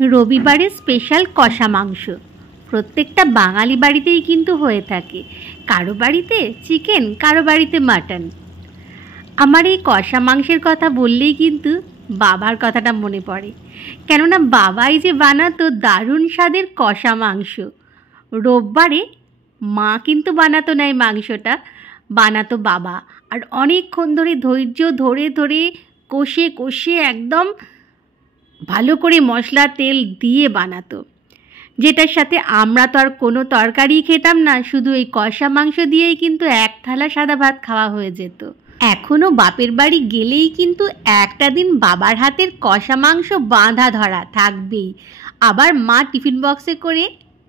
রবিবারের স্পেশাল কষা মাংস প্রত্যেকটা বাঙালি বাড়িতেই কিন্তু হয়ে থাকে। কারো বাড়িতে চিকেন, কারো বাড়িতে মাটন। আমার এই কষা মাংসের কথা বললেই কিন্তু বাবার কথাটা মনে পড়ে, কেননা বাবাই যে বানাতো দারুণ স্বাদের কষা মাংস। রোববারে মা কিন্তু বানাতো না, এই মাংসটা বানাতো বাবা, আর অনেকক্ষণ ধরে ধৈর্য ধরে ধরে কষে কষে একদম ভালো করে মশলা তেল দিয়ে বানাতো, যেটার সাথে আমরা তো আর কোনো তরকারি খেতাম না, শুধু এই কষা মাংস দিয়েই কিন্তু এক থালা সাদা ভাত খাওয়া হয়ে যেত। এখনও বাপের বাড়ি গেলেই কিন্তু একটা দিন বাবার হাতের কষা মাংস বাঁধা ধরা থাকবেই। আবার মা টিফিন বক্সে করে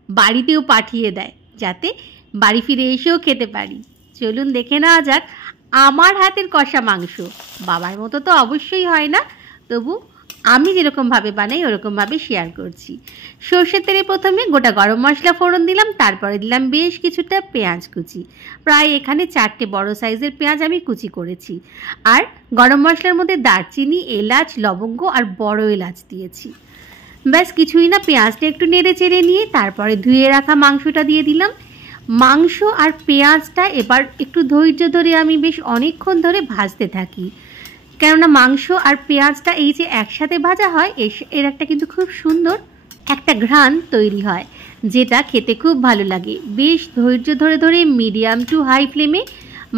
বাড়িতেও পাঠিয়ে দেয়, যাতে বাড়ি ফিরে এসেও খেতে পারি। চলুন দেখে নেওয়া যাক আমার হাতের কষা মাংস। বাবার মতো তো অবশ্যই হয় না, তবু আমি যেরকমভাবে বানাই ওরকমভাবে শেয়ার করছি। সর্ষের তেলে প্রথমে গোটা গরম মশলা ফোড়ন দিলাম, তারপরে দিলাম বেশ কিছুটা পেঁয়াজ কুচি। প্রায় এখানে 4টে বড় সাইজের পেঁয়াজ আমি কুচি করেছি। আর গরম মশলার মধ্যে দারচিনি, এলাচ, লবঙ্গ আর বড় এলাচ দিয়েছি। ব্যাস কিছুই না, পেঁয়াজটা একটু নেড়ে চেড়ে নিয়ে তারপরে ধুয়ে রাখা মাংসটা দিয়ে দিলাম। মাংস আর পেঁয়াজটা এবার একটু ধৈর্য ধরে আমি বেশ অনেকক্ষণ ধরে ভাজতে থাকি, কেননা মাংস আর পেঁয়াজটা এই যে একসাথে ভাজা হয় এর একটা কিন্তু খুব সুন্দর একটা ঘ্রাণ তৈরি হয়, যেটা খেতে খুব ভালো লাগে। বেশ ধৈর্য ধরে ধরে মিডিয়াম টু হাই ফ্লেমে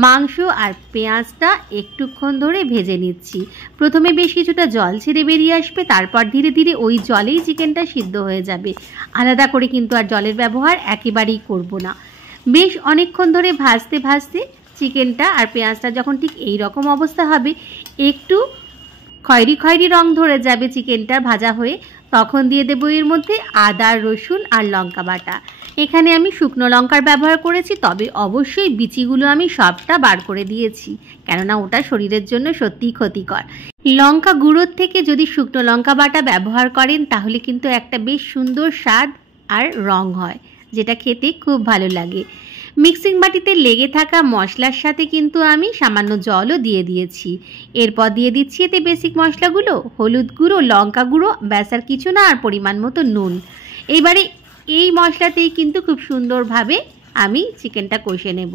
মাংস আর পেঁয়াজটা একটুক্ষণ ধরে ভেজে নিচ্ছি। প্রথমে বেশ কিছুটা জল ছেড়ে বেরিয়ে আসবে, তারপর ধীরে ধীরে ওই জলেই চিকেনটা সিদ্ধ হয়ে যাবে। আলাদা করে কিন্তু আর জলের ব্যবহার একেবারেই করব না। বেশ অনেকক্ষণ ধরে ভাজতে ভাজতে চিকেনটা আর পেঁয়াজটা যখন ঠিক এই রকম অবস্থা হবে, একটু খয়েরি খয়েরি রং ধরে যাবে চিকেনটা ভাজা হয়ে, তখন দিয়ে দেবো এর মধ্যে আদা, রসুন আর লঙ্কা বাটা। এখানে আমি শুকনো লঙ্কার ব্যবহার করেছি, তবে অবশ্যই বিচিগুলো আমি সবটা বার করে দিয়েছি, কেননা ওটা শরীরের জন্য সত্যিই ক্ষতিকর। লঙ্কা গুঁড়োর থেকে যদি শুকনো লঙ্কা বাটা ব্যবহার করেন তাহলে কিন্তু একটা বেশ সুন্দর স্বাদ আর রং হয়, যেটা খেতে খুব ভালো লাগে। মিক্সিং বাটিতে লেগে থাকা মশলার সাথে কিন্তু আমি সামান্য জলও দিয়ে দিয়েছি। এরপর দিয়ে দিচ্ছি এতে বেসিক মশলাগুলো, হলুদ গুঁড়ো, লঙ্কা গুঁড়ো, ব্যাস আর কিছু না, আর পরিমাণ মতো নুন। এবারে এই মশলাতেই কিন্তু খুব সুন্দরভাবে আমি চিকেনটা কষে নেব।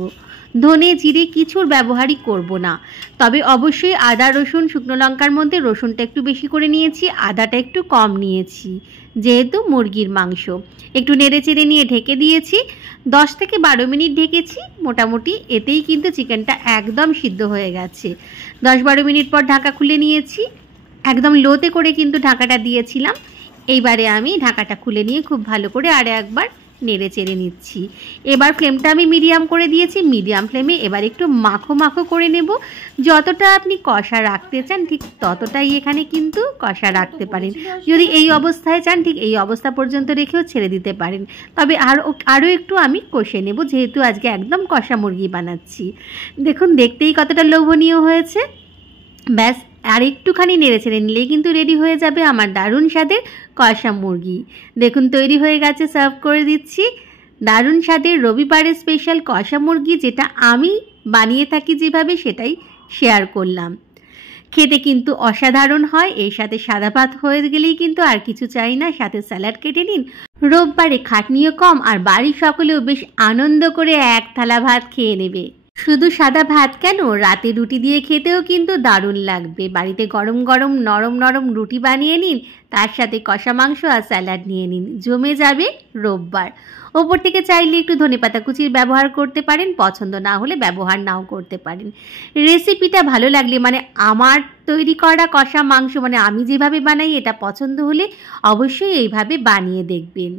ধনে জিরে কিছুর ব্যবহারই করব না, তবে অবশ্যই আদা, রসুন, শুকনো লঙ্কার মধ্যে রসুনটা একটু বেশি করে নিয়েছি, আদাটা একটু কম নিয়েছি, যেহেতু মুরগির মাংস। একটু নেড়ে চেড়ে নিয়ে ঢেকে দিয়েছি। 10 থেকে 12 মিনিট ঢেকেছি মোটামুটি, এতেই কিন্তু চিকেনটা একদম সিদ্ধ হয়ে গেছে। 10-12 মিনিট পর ঢাকা খুলে নিয়েছি, একদম লোতে করে কিন্তু ঢাকাটা দিয়েছিলাম। এইবারে আমি ঢাকাটা খুলে নিয়ে খুব ভালো করে আরে একবার নেড়ে চেড়ে নিচ্ছি। এবার ফ্লেমটা আমি মিডিয়াম করে দিয়েছি। মিডিয়াম ফ্লেমে এবার একটু মাখো মাখো করে নেব। যতটা আপনি কষা রাখতে চান ঠিক ততটাই এখানে কিন্তু কষা রাখতে পারেন। যদি এই অবস্থায় চান ঠিক এই অবস্থা পর্যন্ত রেখেও ছেড়ে দিতে পারেন, তবে আরও একটু আমি কষে নেব, যেহেতু আজকে একদম কষা মুরগি বানাচ্ছি। দেখুন দেখতেই কতটা লোভনীয় হয়েছে। ব্যাস আর একটুখানি নেড়ে ছেড়ে নিলেই কিন্তু রেডি হয়ে যাবে আমার দারুণ স্বাদের কষা মুরগি। দেখুন তৈরি হয়ে গেছে, সার্ভ করে দিচ্ছি। দারুণ স্বাদের রবিবারের স্পেশাল কষা মুরগি, যেটা আমি বানিয়ে থাকি যেভাবে সেটাই শেয়ার করলাম। খেতে কিন্তু অসাধারণ হয়। এর সাথে সাদা ভাত হয়ে গেলেই কিন্তু আর কিছু চাই না, সাথে স্যালাড কেটে নিন। রোববারে খাটনিও কম, আর বাড়ির সকলেও বেশ আনন্দ করে এক থালা ভাত খেয়ে নেবে। শুধু সাদা ভাত কেন, রাতে রুটি দিয়ে খেতেও কিন্তু দারুণ লাগবে। বাড়িতে গরম গরম নরম নরম রুটি বানিয়ে নিন, তার সাথে কষা মাংস আর স্যালাড নিয়ে নিন, জমে যাবে রোববার। ওপর থেকে চাইলে একটু ধনেপাতা কুচির ব্যবহার করতে পারেন, পছন্দ না হলে ব্যবহার নাও করতে পারেন। রেসিপিটা ভালো লাগলে, মানে আমার তৈরি করা কষা মাংস, মানে আমি যেভাবে বানাই এটা পছন্দ হলে অবশ্যই এইভাবে বানিয়ে দেখবেন।